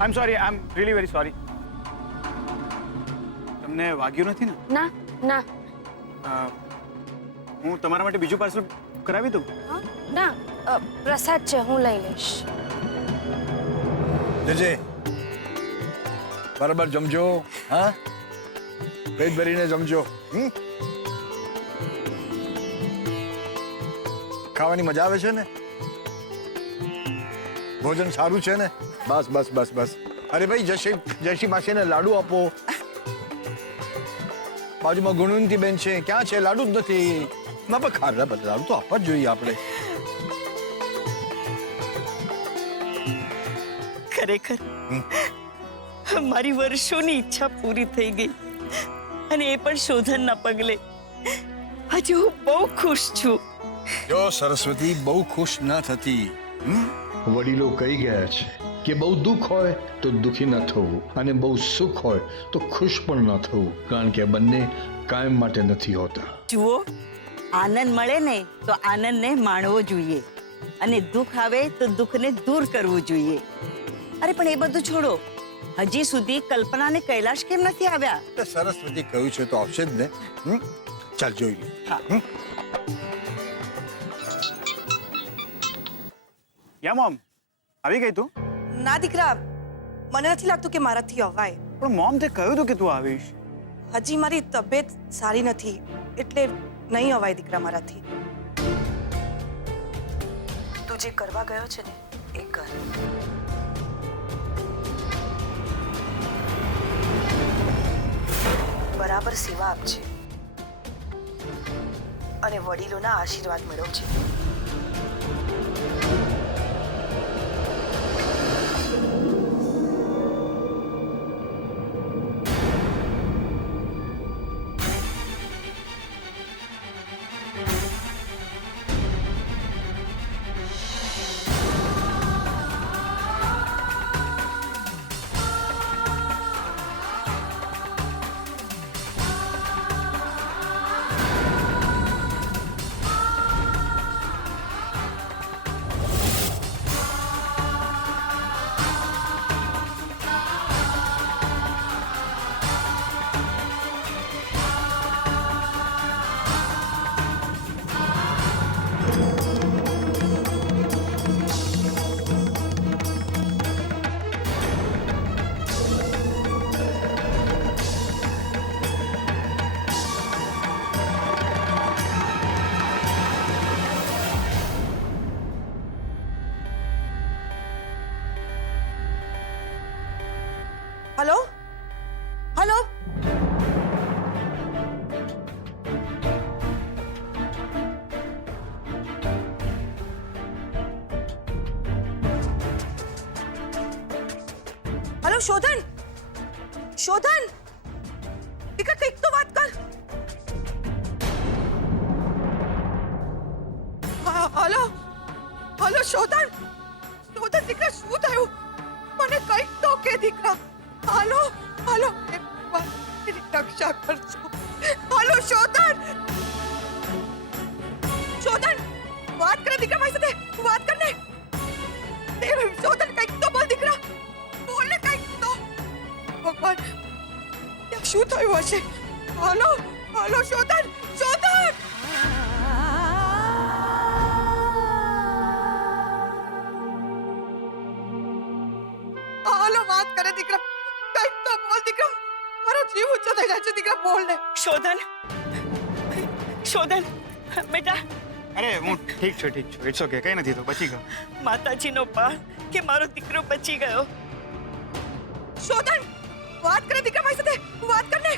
I am sorry, I am really very sorry. તમને વાગ્યું નથી ને? ના ના. હું તમારા માટે બીજું પાર્સલ કરાવી દઉં? ના, પ્રસાદ છે, હું લઈ લઈશ. જજે બરાબર જમજો. હા, પેટ ભરીને જમજો. ખાવાની મજા આવે છે ને? ભોજન સારું છે ને? બસ બસ બસ બસ. અરે ભાઈ, જયશ્રી માસીને લાડુ આપો. બાજુમાં ગુણવંતી બેન છે, ક્યાં છે? લાડુ જ નથી. ના પણ ખારા લાડુ તો આપવા જ જોઈએ આપણે. ખરેખર મારી વર્ષોની ઈચ્છા પૂરી થઈ ગઈ, અને એ પણ શોધનના પગલે. આજે હું બહુ ખુશ છું. જો સરસ્વતી બહુ ખુશ ન થતી. વડીલો કહી ગયા છે કે બહુ દુઃખ હોય તો દુઃખી ન થવું, અને બહુ સુખ હોય તો ખુશ પણ ન થવું, કારણ કે બંને કાયમ માટે નથી હોતા. જુઓ, આનંદ મળે ને તો આનંદને માણવો જોઈએ, અને દુઃખ આવે તો દુઃખને દૂર કરવું જોઈએ. અરે પણ એ બધું છોડો, હજી સુધી કલ્પના ને કૈલાશ કેમ નથી આવ્યા? સરસ્વતી કહ્યું છે તો આવશે જ ને. ચાલ જોઈ લે. યા મોમ, આવી ગઈ તું? ના દીકરા, મને નથી લાગતું કે મારાથી અવાય. પણ મોમ, તે કહ્યું હતું કે તું આવીશ. હજી મારી તબિયત સારી નથી, એટલે નહીં અવાય દીકરા મારાથી. તું જે કરવા ગયો છે ને એ કર. બરાબર સેવા આપજે અને વડીલોના આશીર્વાદ મેળવજે. Hello hello. Hello Shodhan, Shodhan, દીકરા કંઈક તો વાત કર. હલો હલો શોધન, શોધન દીકરા, શું થયું? મને કંઈક તો કે દીકરા. હાલો હાલો, એની રક્ષા કરજો. હાલો શોધન, શોધન, વાત કરે દીકરા, મારી સાથે વાત કર ને. શોધન, કંઈક તો બોલ દીકરા, બોલ ને કંઈક તો. ભગવાન, શું થયું હશે? હાલો હાલો શોધન, શોધન. હાલો, વાત કરે દીકરા, કંઈક તો બોલ દીકરા, મારો જીવ ઊંચો થઈ જાય છે દીકરા, બોલ ને. શોધન, શોધન બેટા. અરે હું ઠીક છું, ઇટ્સ ઓકે, કઈ નથી, તો બચી ગયો. માતાજીનો પાળ કે મારો દીકરો બચી ગયો. શોધન, વાત કરે દીકરા, મારી સાથે વાત કર ને.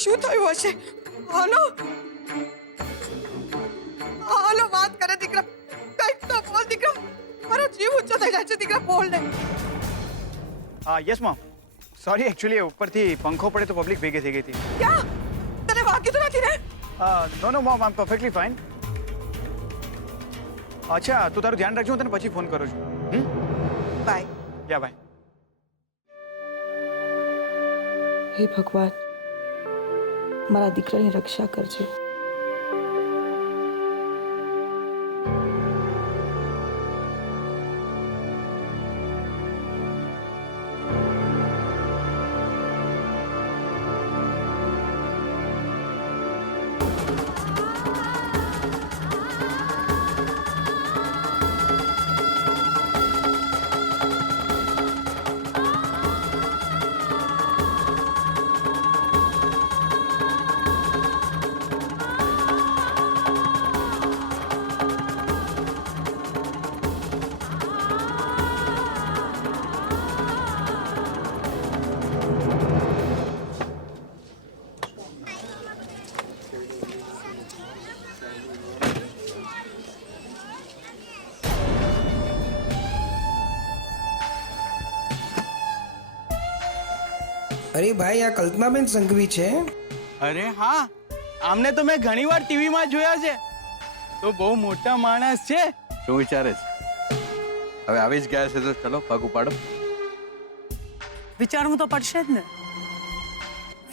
શું થયું હશે? હાલો હાલો, વાત કરે દીકરા, દીકરા બોલ ને. Yes mom. સોરી, એકચ્યુઅલી ઉપરથી પંખો પડે તો પબ્લિક ભેગી થઈ ગઈ હતી. ક્યાં? તને વાગ્યું તો નથી ને? નો નો મોમ, આઈ એમ પરફેક્ટલી ફાઇન. અચ્છા, તું તારું ધ્યાન રાખજો, હું તને પછી ફોન કરું છું. બાય. Yeah bye. હે ભગવાન, મારા દીકરાની રક્ષા કરજે. અરે ભાઈ, આ કલ્પનાબેન સંઘવી છે. અરે હા, આમને તો મેં ઘણીવાર ટીવીમાં જોયા છે. તો બહુ મોટા માણસ છે. શું વિચારે છે? હવે આવી જ ગયા છે તો ચલો પગ ઉપાડો. વિચારવું તો પડશે જ ને.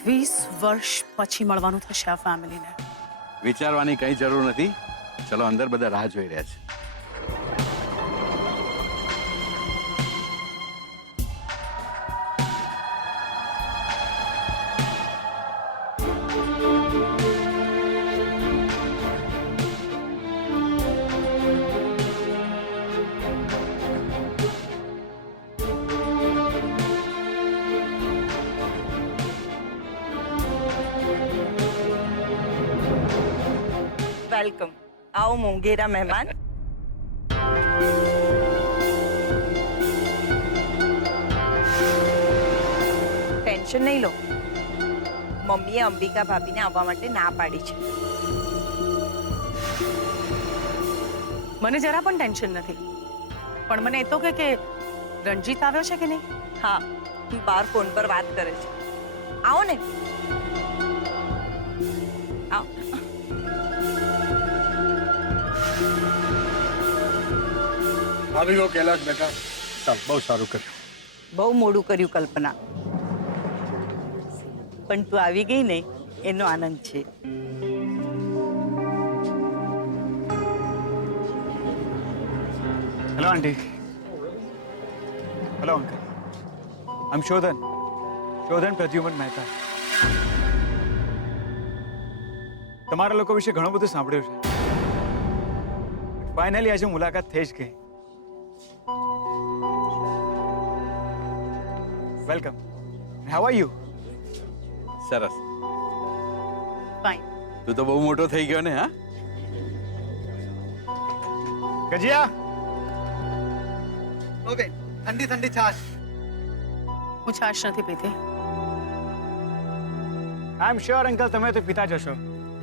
20 વર્ષ પછી મળવાનું થશે આ ફેમિલીને. વિચારવાની કઈ જરૂર નથી. ચલો અંદર, બધા રાહ જોઈ રહ્યા છે. વેલકમ. આવો મોંઘેરા મહેમાન. ટેન્શન નહીં લો. મમ્મીએ અંબિકા ભાભીને આવવા માટે ના પાડી છે. મને જરા પણ ટેન્શન નથી. પણ મને એ તો કે રણજીત આવ્યો છે કે નહીં? હા, બહાર ફોન પર વાત કરે છે. આવો ને. આવો. આવી ગયો કૈલાશ બેટા. ચાલ, બહુ સારું કર્યું. બહુ મોડું કર્યું કલ્પના, પણ તું આવી ગઈ ને એનો આનંદ છે. Hello aunty. Hello uncle. I am Shodhan Pradyuman Mehta. તમારા લોકો વિશે ઘણું બધું સાંભળ્યું છે. ફાઇનલી આજે મુલાકાત થઈ જ ગઈ. વેલકમ. How are you? સરસ. ફાઇન. તું તો બહુ મોટો થઈ ગયો ને. હા, ગજિયા. ઓકે, ઠંડી ઠંડી છાશ. હું છાશ નથી પીતી. આઈ એમ શ્યોર અંકલ, તમે તો પીતા જ હશો.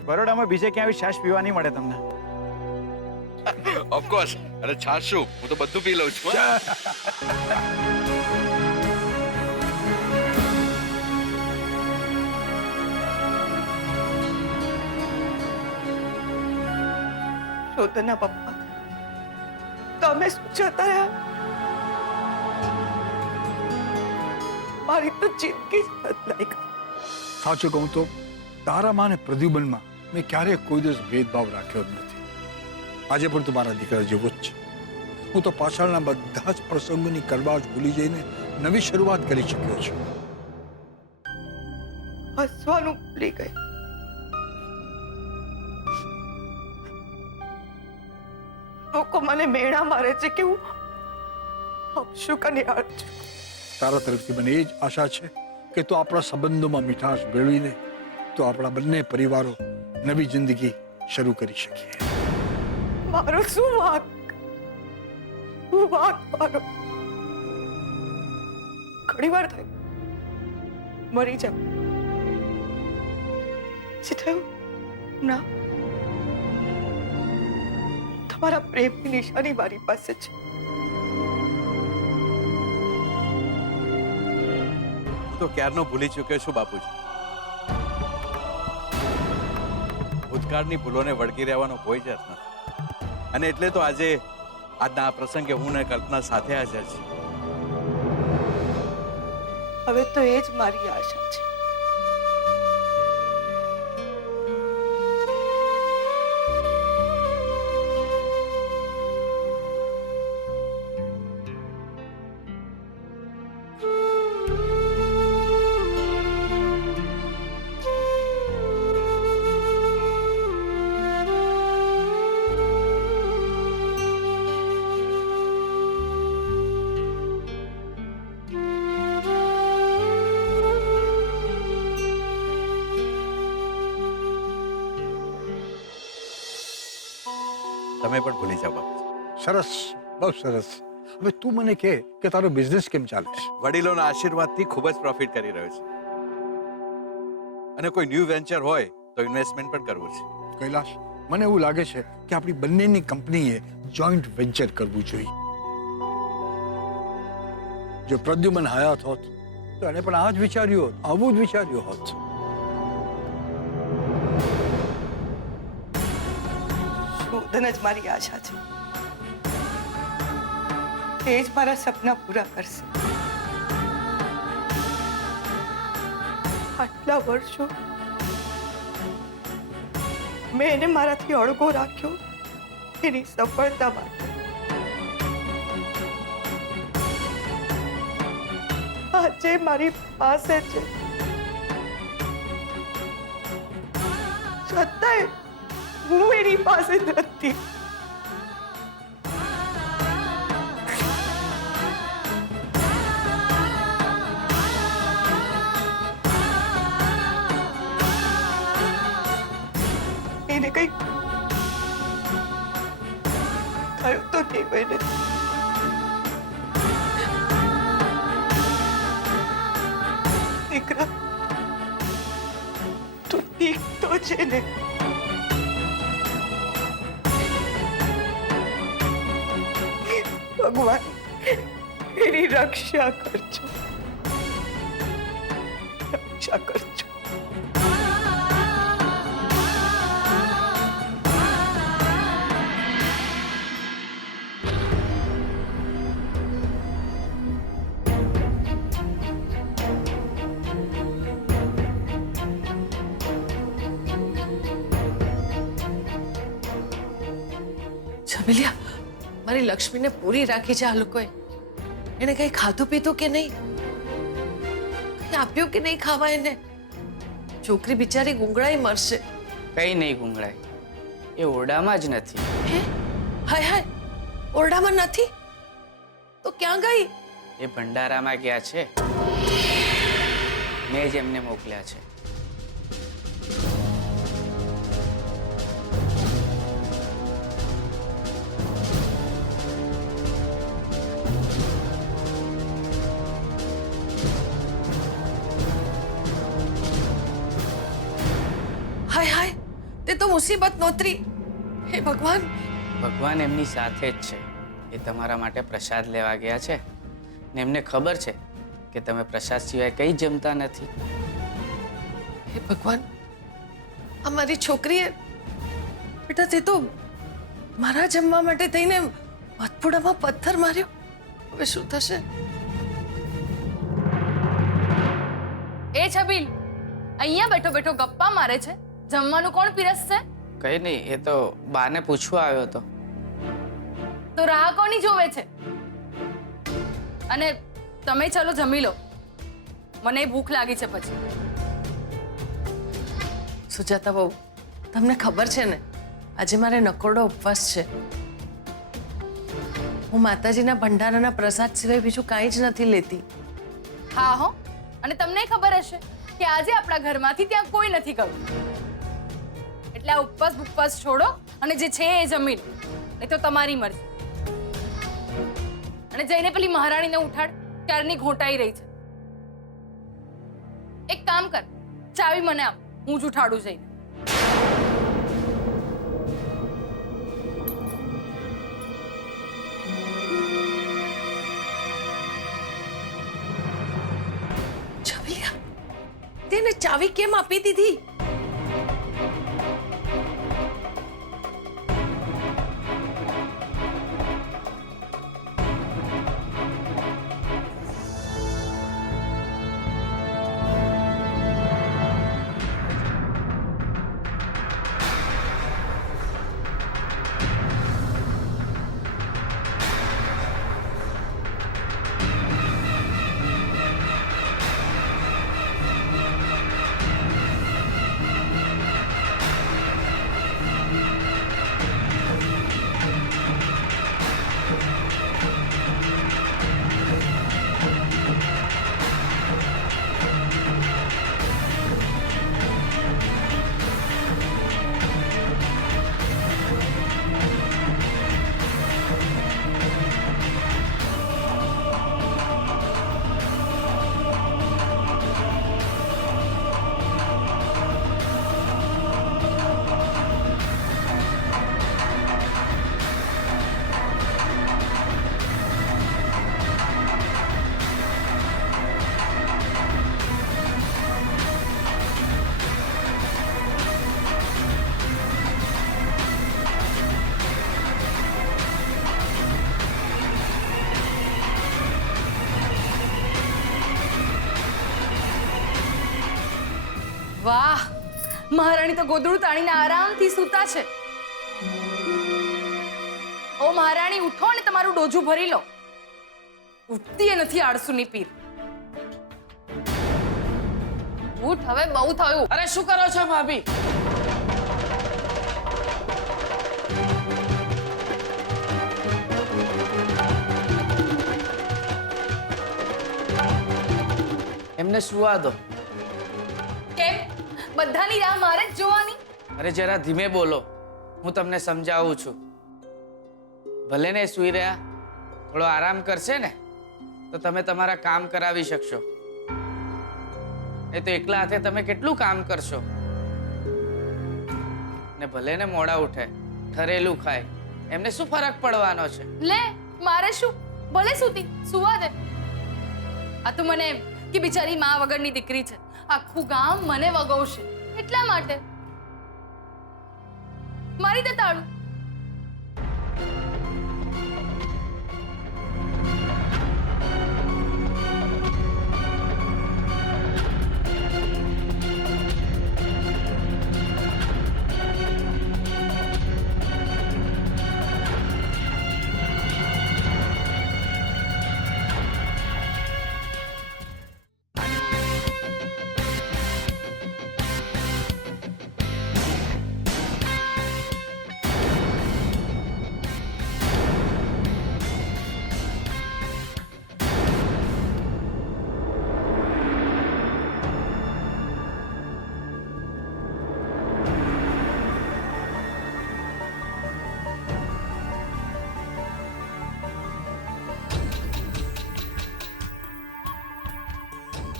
બરોડામાં બીજે ક્યાં આવી છાશ પીવા નહીં મળે તમને. ઓફકોર્સ. અરે છાશ શું, હું તો બધું પી લઉં છું. શોધના પપ્પા, તમે શું જતા રહ્યા? મારી તો જિંદગી જ બદલાઈ ગઈ. સાચું કહું તો તારામાં અને પ્રદ્યુમનમાં મેં ક્યારેય કોઈ દિવસ ભેદભાવ રાખ્યો જ નથી. આજે પણ તું મારા દીકરા જેવો જ છે. હું તો પાછળના બધા જ પ્રસંગોની કડવાશ ભૂલી જઈને નવી શરૂઆત કરી શક્યો છું. હસવાનું ભૂલી ગઈ. લોકો મને મેણા મારે છે કે હું અપશુક અને નિહાળ છું. તારા તરફથી મને એ જ આશા છે કે તું આપણા સંબંધોમાં મીઠાશ ભેળવીને તો આપણા બંને પરિવારો નવી જિંદગી શરૂ કરી શકીએ. મારો શું વાંક? હું વાંક મારો. ઘણી વાર થાય મરી જાવ. જે થયું ના, તમારા પ્રેમની નિશાની મારી પાસે છે. તો ક્યારનો ભૂલી ચૂક્યો છું બાપુજી. ભૂતકાળની ભૂલોને વળગી રહેવાનો કોઈ જ અર્થ નથી. અને એટલે તો આજે આજના આ પ્રસંગે હું ને કલ્પના સાથે હાજર છે. હવે તો એ જ મારી આશા છે. તમે પણ ભૂલી જાઓ બાપુજી. સરસ, બહુ સરસ. હવે તું મને કહે કે તારો બિઝનેસ કેમ ચાલે છે? વડીલોના આશીર્વાદથી ખૂબ જ પ્રોફિટ કરી રહ્યો છે. અને કોઈ ન્યૂ વેન્ચર હોય તો ઇન્વેસ્ટમેન્ટ પણ કરવું છે. કૈલાશ, મને એવું લાગે છે કે આપણી બંનેની કંપનીએ જોઈન્ટ વેન્ચર કરવું જોઈએ. જો પ્રદ્યુમન હયાત હોત તો એને પણ આ જ વિચાર્યું હોત, આવું જ વિચાર્યું હોત. શોધન જ મારી આશા છે. એ જ મારા સપના પૂરા કરશે. આટલા વર્ષો મેં એને મારાથી અળગો રાખ્યો એની સફળતા માટે. આજે મારી પાસે છે, છતાંય હું એની પાસે નથી. એને કંઈક થયું તો નહીં હોય ને? દીકરા તો ઠીક તો છે ને? ભગવાન એની રક્ષા કરજો, રક્ષા કરજો. છબીલિયા, મારી લક્ષ્મીને પૂરી રાખી છે આ લોકોએ. એને કઈ ખાધું પીધું કે નહીં? કઈ આપ્યું કે નહીં ખાવા એને? છોકરી બિચારી ગુંગળાઈ મરશે. કઈ નહીં ગુંગળાય, એ ઓરડામાં જ નથી. હે, હાય હાય, ઓરડામાં નથી તો ક્યાં ગઈ? એ ભંડારામાં ગયા છે. મેં જ એમને મોકલ્યા છે. હાય હાય, તે તો મુસીબત નોતરી. હે ભગવાન! ભગવાન એમની સાથે જ છે. એ તમારા માટે પ્રસાદ લેવા ગયા છે ને એમને ખબર છે કે તમે પ્રસાદ સિવાય કંઈ જમતા નથી. હે ભગવાન, આ મારી છોકરીએ, બેટા તે તો મારા જમવા માટે થઈને મથપુડામાં પથ્થર માર્યો. હવે શું થશે? એ છબીલ, અહીંયા બેઠો બેઠો ગપ્પા મારે છે. જમવાનું કોણ પીરસશે? કંઈ નહીં, એ તો બાને પૂછવા આવ્યો હતો. તો રાહ કોની જોવે છે? અને તમે ચાલો જમી લો, મને ભૂખ લાગી છે પછી. સુજાતા બહુ, તમને ખબર છે ને આજે મારે નકોરડો ઉપવાસ છે. હું માતાજીના ભંડારાના પ્રસાદ સિવાય બીજું કાંઈ જ નથી લેતી. હા હો, અને તમને ખબર હશે કે આજે આપણા ઘરમાંથી ત્યાં કોઈ નથી ગયું. એટલે આ ઉપવાસ છોડો અને જે છે એ જમી લો, નહીં તો તમારી મરજી. અને જઈને પેલી મહારાણીને ઉઠાડ, ક્યારની ઘોંટાઈ રહી છે. એક કામ કર, ચાવી મને આપ, હું જ ઉઠાડું જઈને. છબીલિયા, ચાવી કેમ આપી દીધી? વાહ, મહારાણી તો ગોદડું તાણીને આરામથી સૂતા છે. ઓ મહારાણી, ઉઠો ને તમારું ડોજું ભરી લો. ઉઠતી નથી આળસુની પીર. ઉઠ, હવે બહુ થયું. અરે શું કરો છો ભાભી? એમને સુવા દો. કેમ? બધાની રાહ મારે જ જોવાની? અરે જરા ધીમે બોલો, હું તમને સમજાવું છું. ભલે ને સૂઈ રહ્યા, થોડો આરામ કરશે ને તો તમે તમારા કામ કરાવી શકશો. એ તો એકલા હાથે તમે કેટલું કામ કરશો? ને ભલે ને મોડા ઉઠે, ઠરેલું ખાય, એમને શું ફરક પડવાનો છે? લે, મારે શું? ભલે સૂતી, સુવા દે. આ તો મને કે બિચારી માં વગરની દીકરી છે, આખું ગામ મને વગોવશે એટલા માટે. મારી દે તાળું.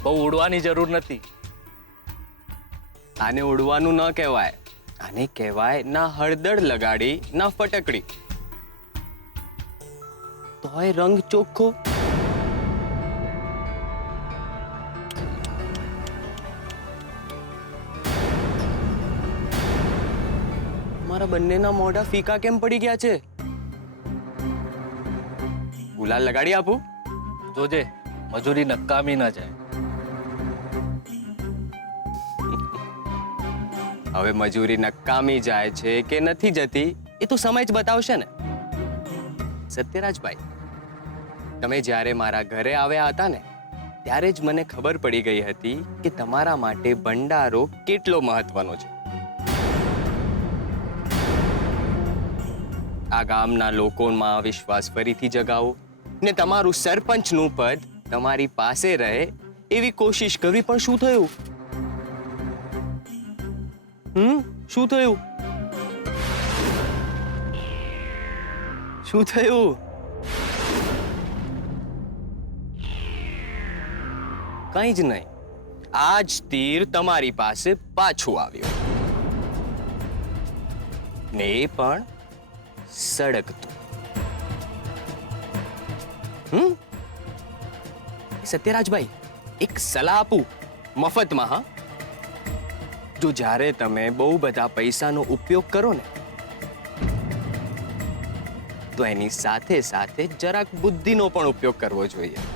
બહુ ઉડવાની જરૂર નથી. આને ઉડવાનું ન કહેવાય, આને કહેવાય ના હળદર લગાડી ના ફટકડી, તોય રંગ ચોખ્ખો. મારા બંનેના મોઢા ફીકા કેમ પડી ગયા છે? ગુલાલ લગાડી આપું? જોજે મજૂરી નકામી ના જાય. હવે મજૂરી નકામી જાય છે કે નથી જતી એ તો સમય જ બતાવશે ને. સત્યરાજભાઈ, તમે જ્યારે મારા ઘરે આવ્યા હતા ને ત્યારે જ મને ખબર પડી ગઈ હતી કે તમારા માટે ભંડારો કેટલો મહત્વનો છે. આ ગામના લોકોમાં વિશ્વાસ ફરીથી જગાવો ને તમારું સરપંચનું પદ તમારી પાસે રહે એવી કોશિશ કરવી. પણ શું થયું? શું થયું? શું થયું? કંઈ જ નહીં. આજ તીર તમારી પાસે પાછું આવ્યું ને એ પણ સળગતું. સત્યરાજભાઈ, એક સલાહ આપું મફતમાં. હા, જો જ્યારે તમે બહુ બધા પૈસાનો ઉપયોગ કરો ને તો એની સાથે સાથે જરાક બુદ્ધિનો પણ ઉપયોગ કરવો જોઈએ.